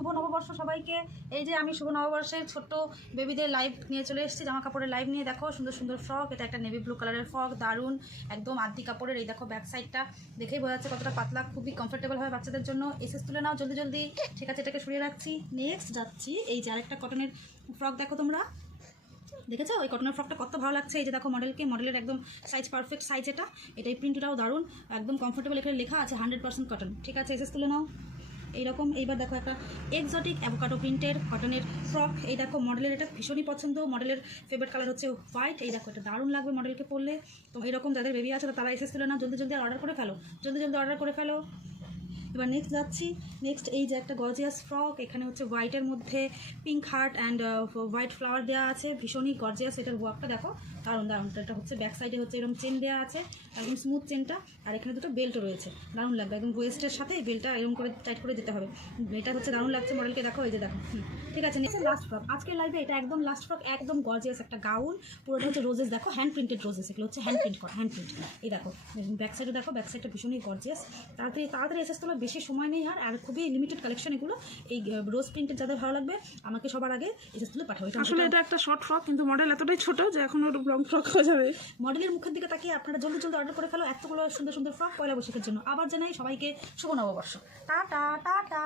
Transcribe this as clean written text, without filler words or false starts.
শুভ নববর্ষ সবাইকে। এই যে আমি শুভ নববর্ষের ছোট্ট বেবিদের লাইভ নিয়ে চলে এসেছি, জামা কাপড়ের লাইভ নিয়ে। দেখো সুন্দর সুন্দর ফ্রক, এটা একটা নেভি ব্লু কালারের ফ্রক, দারুণ একদম আদি কাপড়ের। এই দেখো ব্যাক সাইডটা দেখেই বোঝা যাচ্ছে কতটা পাতলা, খুবই কমফোর্টেবল হবে বাচ্চাদের জন্য। এসএস তুলে নাও জলদি জলদি। ঠিক আছে, এটাকে সরিয়ে রাখছি। নেক্সট যাচ্ছি, এই যে আরেকটা কটনের ফ্রক দেখো তোমরা, দেখেছো ওই কটনের ফ্রকটা কত ভালো লাগছে। এই যে দেখো মডেলের একদম সাইজ পারফেক্ট সাইজ, এটাই প্রিন্টটাও দারুণ, একদম কমফোর্টেবল। এখানে লেখা আছে 100% কটন। ঠিক আছে, এসএস তুলে নাও এইরকম। এইবার দেখো একটা এক্সোটিক অ্যাভোকাডো প্রিন্টের কটনের ফ্রক। এই দেখো মডেলের এটা ভীষণই পছন্দ, মডেলের ফেভারিট কালার হচ্ছে হোয়াইট। এই দেখো এটা দারুণ লাগবে মডেলকে পরলে। তো এরকম যাদের বেবি আছে তারা এসএস তুলে নাও, জলদি জলদি অর্ডার করে ফেলো, জলদি জলদি অর্ডার করে ফেলো। এবার নেক্সট যাচ্ছি। নেক্সট এই যে একটা গর্জিয়াস ফ্রক, এখানে হচ্ছে হোয়াইটের মধ্যে pink heart and white flower দেওয়া আছে, ভীষণই গর্জিয়াস। এটার ওয়ার্কটা দেখো দারুণ দারুণ। এটা হচ্ছে ব্যাক সাইডে হচ্ছে এরকম চেন দেওয়া আছে, একদম স্মুথ চেনটা, আর এখানে দুটো বেল্টও রয়েছে, দারুণ লাগবে। একদম ওয়েস্টের সাথে এই বেল্টটা এরকম করে টাইট করে যেতে হবে। এটা হচ্ছে দারুণ লাগছে মডেলকে, দেখো এই যে দেখো। ঠিক আছে, নেক্সট লাস্ট ফ্রক আজকের লাইভে, এটা একদম লাস্ট ফ্রক, একদম গর্জিয়াস একটা গাউন, পুরোটা হচ্ছে রোজেস। দেখো হ্যান্ড প্রিন্টেড রোজেস, এগুলো হচ্ছে হ্যান্ড প্রিন্ট করা, হ্যান্ড প্রিন্ট। এই দেখো ব্যাক সাইডে দেখো, ব্যাক সাইডটা ভীষণই গর্জিয়াস। তাড়াতাড়ি তাড়াতাড়ি এসেস তোলা, বেশি সময় নেই আর খুবই লিমিটেড কালেকশন এগুলো। এই রোজ প্রিন্টের যাদের ভালো লাগবে আমাকে সবার আগে এসেস তুলে পাঠাও। আসলে এটা একটা শর্ট ফ্রক, কিন্তু মডেল এতটাই ছোট যে এখন ওর লং ফ্রক হয়ে যাবে। মডেলের মুখের দিকে তাকিয়ে আপনারা জলদি জলদি অর্ডার করে ফেলো এতগুলো সুন্দর সুন্দর ফ্রক পয়লা বৈশাখের জন্য। আবার জানাই সবাইকে শুভ নববর্ষ। Tata tata.